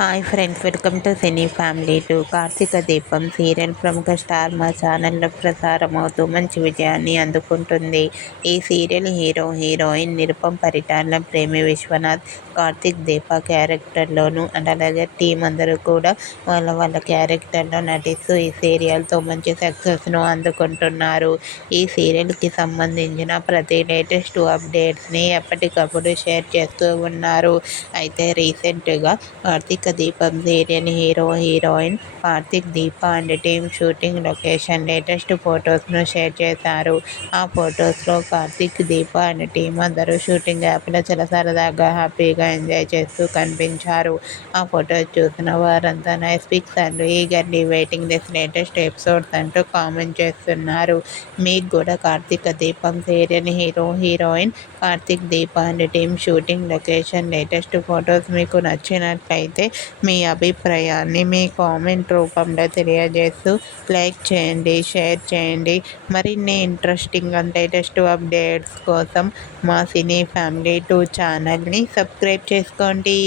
Hi friends, welcome to cine family to. Karthika Deepam serial ప్రముఖ star మా ఛానల్లో ప్రసారమవుతూ మంచి విజయాన్ని అందుకుంటుంది. ఈ serial hero heroine Nirupam Paritala, Premi Vishwanath, Karthik దీప క్యారెక్టర్లోను అలాగే టీం అందరూ కూడా వాళ్ళ క్యారెక్టర్లో నటిస్తూ ఈ సీరియల్తో మంచి సక్సెస్ను అందుకుంటున్నారు. ఈ సీరియల్కి సంబంధించిన ప్రతి లేటెస్ట్ అప్డేట్స్ని ఎప్పటికప్పుడు షేర్ చేస్తూ ఉన్నారు. అయితే రీసెంట్గా Karthika Deepam serial hero heroine Karthik Deepa and team shooting location latest ఫొటోస్ను షేర్ చేశారు. ఆ ఫొటోస్లో కార్తీక్ దీప అండ్ టీమ్ అందరూ షూటింగ్ యాప్లో చాలా సరదాగా హ్యాపీగా ఎంజాయ్ చేస్తూ కనిపించారు. ఆ ఫొటోస్ చూసిన వారంతా nice pics and eagerly waiting this latest episodes అంటూ కామెంట్ చేస్తున్నారు. మీకు కూడా Karthika Deepam serial hero heroine Karthik Deepa and team shooting location latest photos మీకు నచ్చినట్లయితే మీ అభిప్రాయాన్ని మీ కామెంట్ రూపంలో తెలియజేస్తూ లైక్ చేయండి, షేర్ చేయండి. మరిన్ని ఇంట్రెస్టింగ్ అండ్ లేటెస్ట్ అప్డేట్స్ కోసం మా సినీ ఫ్యామిలీ 2 ఛానల్ని సబ్స్క్రైబ్ చేసుకోండి.